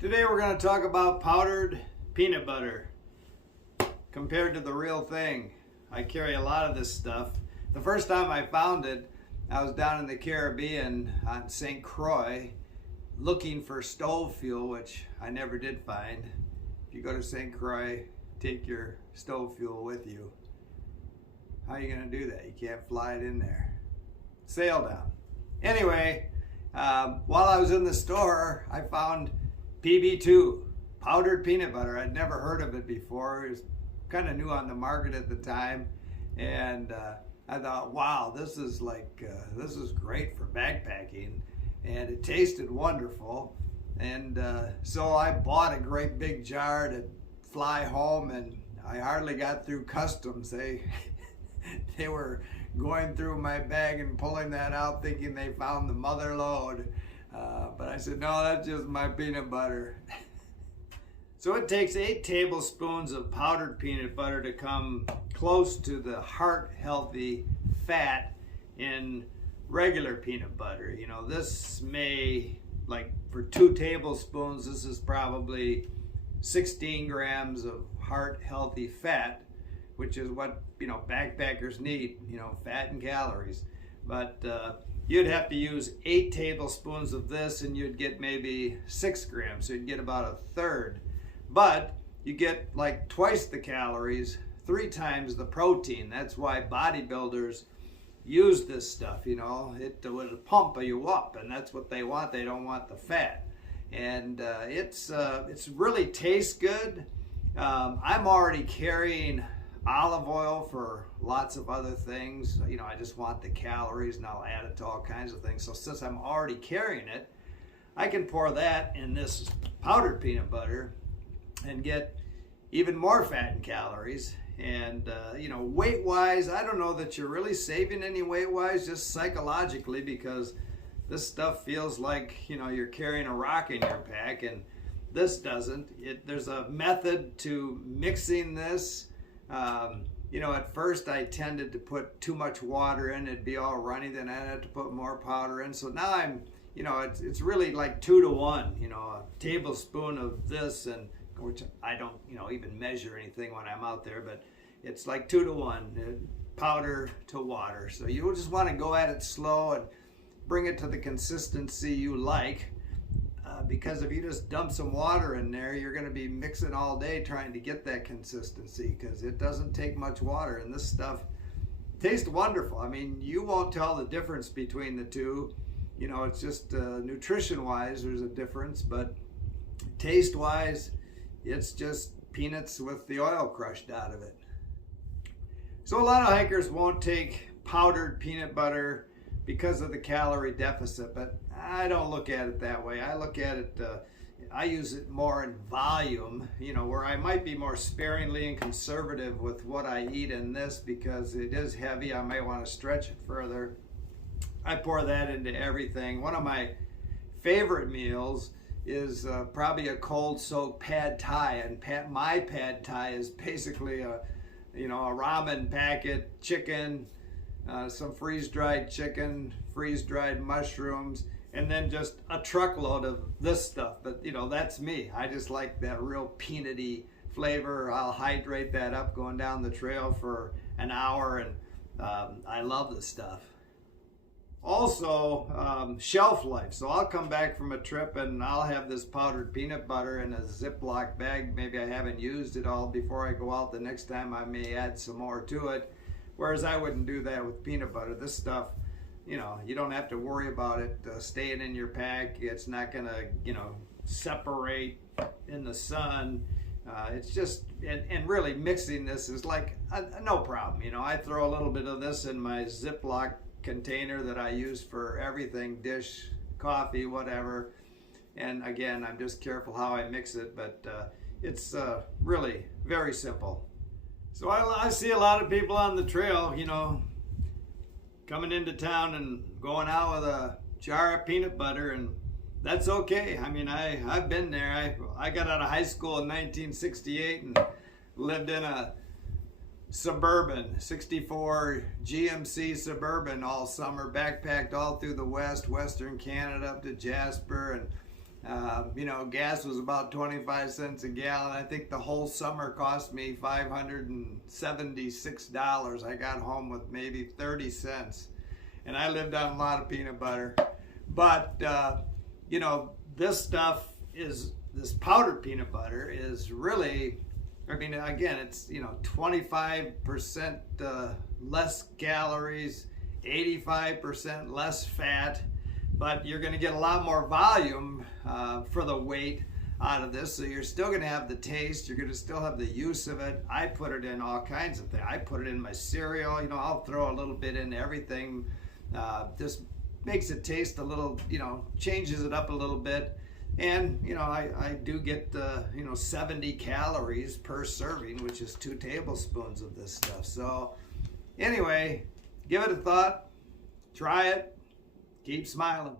Today we're going to talk about powdered peanut butter compared to the real thing. I carry a lot of this stuff. The first time I found it, I was down in the Caribbean on St. Croix looking for stove fuel, which I never did find. If you go to St. Croix, take your stove fuel with you. How are you going to do that? You can't fly it in there. Sail down. Anyway, while I was in the store, I found PB2, powdered peanut butter. I'd never heard of it before. It was kind of new on the market at the time. And I thought, wow, this is great for backpacking. And it tasted wonderful. And so I bought a great big jar to fly home, and I hardly got through customs. They were going through my bag and pulling that out thinking they found the mother lode. But I said, no, that's just my peanut butter. So it takes 8 tablespoons of powdered peanut butter to come close to the heart-healthy fat in regular peanut butter. You know, this may, like for 2 tablespoons, this is probably 16 grams of heart-healthy fat, which is what, backpackers need, fat and calories. But you'd have to use 8 tablespoons of this and you'd get maybe 6 grams, so you'd get about a third. But you get like twice the calories, 3 times the protein. That's why bodybuilders use this stuff, it will pump you up, and that's what they want. They don't want the fat. And it's really tastes good. I'm already carrying olive oil for lots of other things. I just want the calories, and I'll add it to all kinds of things. So since I'm already carrying it, I can pour that in this powdered peanut butter and get even more fat and calories. And weight-wise, I don't know that you're really saving any weight-wise, just psychologically, because this stuff feels like you're carrying a rock in your pack, and this doesn't. There's a method to mixing this. At first I tended to put too much water in, it'd be all runny, then I'd have to put more powder in. So now I'm, it's really like 2 to 1, a tablespoon of this, and which I don't, even measure anything when I'm out there, but it's like 2 to 1, powder to water. So you just want to go at it slow and bring it to the consistency you like. Because if you just dump some water in there, you're going to be mixing all day trying to get that consistency, because it doesn't take much water, and this stuff tastes wonderful. I mean, you won't tell the difference between the two. It's just nutrition-wise there's a difference, but taste-wise it's just peanuts with the oil crushed out of it. So a lot of hikers won't take powdered peanut butter because of the calorie deficit, but I don't look at it that way. I look at it, I use it more in volume, where I might be more sparingly and conservative with what I eat in this, because it is heavy. I might want to stretch it further. I pour that into everything. One of my favorite meals is probably a cold soaked pad thai, and my pad thai is basically a ramen packet, chicken, some freeze-dried chicken, freeze-dried mushrooms, and then just a truckload of this stuff. But that's me. I just like that real peanutty flavor. I'll hydrate that up going down the trail for an hour, and I love this stuff. Also, shelf life. So I'll come back from a trip and I'll have this powdered peanut butter in a Ziploc bag. Maybe I haven't used it all before I go out. The next time I may add some more to it. Whereas I wouldn't do that with peanut butter. This stuff, you don't have to worry about it staying in your pack. It's not gonna, separate in the sun. It's just, and really mixing this is like no problem. I throw a little bit of this in my Ziploc container that I use for everything, dish, coffee, whatever. And again, I'm just careful how I mix it, but it's really very simple. So I see a lot of people on the trail, coming into town and going out with a jar of peanut butter, and that's okay. I mean, I've been there. I got out of high school in 1968 and lived in a Suburban, 64 GMC Suburban all summer, backpacked all through the Western Canada up to Jasper, and You know, gas was about 25 cents a gallon. I think the whole summer cost me $576. I got home with maybe 30 cents. And I lived on a lot of peanut butter. But, you know, this powdered peanut butter is really, I mean, again, it's, you know, 25% less calories, 85% less fat, but you're going to get a lot more volume for the weight out of this. So you're still going to have the taste. You're going to still have the use of it. I put it in all kinds of things. I put it in my cereal. You know, I'll throw a little bit in everything. Just makes it taste a little, you know, changes it up a little bit. And, you know, I do get, you know, 70 calories per serving, which is 2 tablespoons of this stuff. So anyway, give it a thought. Try it. Keep smiling.